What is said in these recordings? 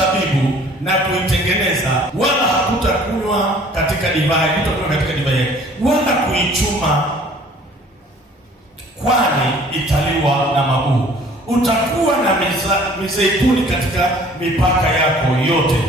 zabibu na kuitengeneza, wala hakutakunywa katika divai, hutakunywa katika divai yake, wala kuichuma, kwani italiwa na mabuu. Utakuwa na mizeituni katika mipaka yako yote,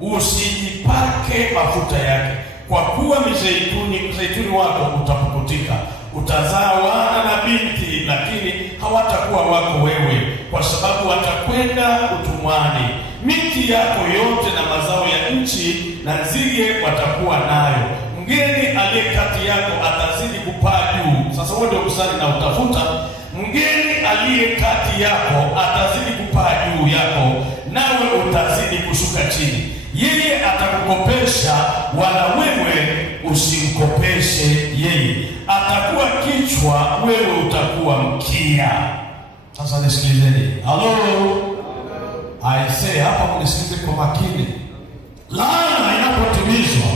usijipake mafuta yake, kwa kuwa mzeituni wako utapukutika. Utazaa wana na binti, lakini hawatakuwa wako wewe, kwa sababu watakwenda utumwani. Miti yako yote na mazao ya nchi na nzige watakuwa nayo. Mgeni aliye kati yako atazidi kupaa juu. Sasa wewe ndio kusali na utafuta. Mgeni aliye kati yako atazidi kupaa juu yako, nawe utazidi kushuka chini. Yeye atakukopesha, wala wewe usimkopeshe yeye. Atakuwa kichwa, wewe utakuwa mkia. Sasa nisikilizeni. Halo. I say hapa mnisikilize kwa makini. Laana inapotimizwa,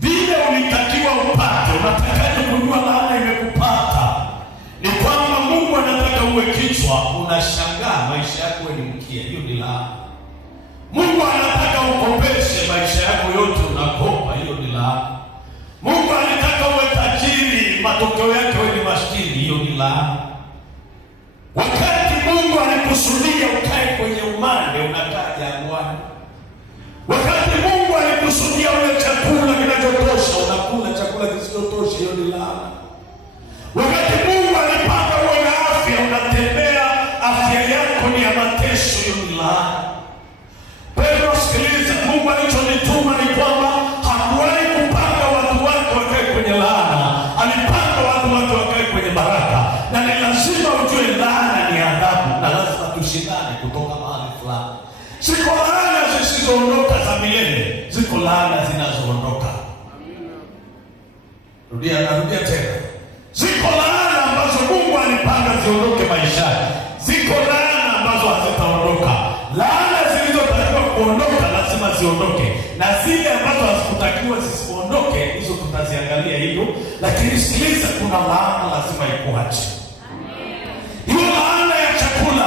vile ulitakiwa upate, unatakaje kujua laana imekupata? Ni kwamba Mungu anataka uwe kichwa, unashangaa maisha yako ni mkia. Hiyo ni laana. Mungu anataka ukopeshe, maisha yako yote unakopa. Hiyo ni laana. Mungu anataka uwe tajiri, matokeo yake wewe ni maskini. Hiyo ni laana. Wakati Mungu alikusudia ukae kwenye umande, unakaa jangwani. Wakati Mungu alikusudia ule chakula kinachotosha, unakula chakula kisichotosha. Hiyo ni laana. Wakati Mungu alipanga uwe na afya, unatembea afya yako ni ya mateso. Hiyo ni laana. Pedro, sikiliza, Mungu alichonituma ni kwamba hakuwahi kupanga watu wake wakae kwenye laana. Alipanga watu wake wakae kwenye baraka. Na ni lazima ujue laana ni adhabu, na lazima tushindane kutoka mahali fulani. Ziko laana zisizoondoka za milele, ziko laana zinazoondoka. Narudia tena. Ziko laana ambazo Mungu alipanga ziondoke maishani. Ziko laana ambazo hazitaondoka. Laana zilizotakiwa kuondoka lazima ziondoke, na zile ambazo hazikutakiwa zisiondoke, hizo tutaziangalia hivyo. Lakini sikiliza, kuna laana lazima ikuache. Hiyo laana ya chakula,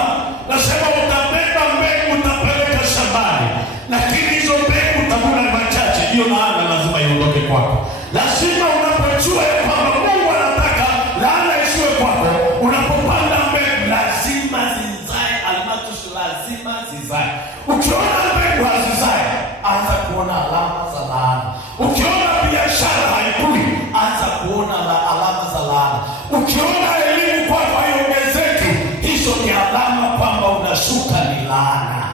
nasema utabeba mbegu utapeleka shambani, lakini hizo mbegu utakula machache. Hiyo laana lazima iondoke kwako. Lazima unapojua kwamba Mungu anataka laana isiwe kwako, unapopanda mbegu lazima zizae. Almatusi lazima zizae. Ukiona mbegu hazizae, anza kuona alama za laana. Ukiona biashara haikui,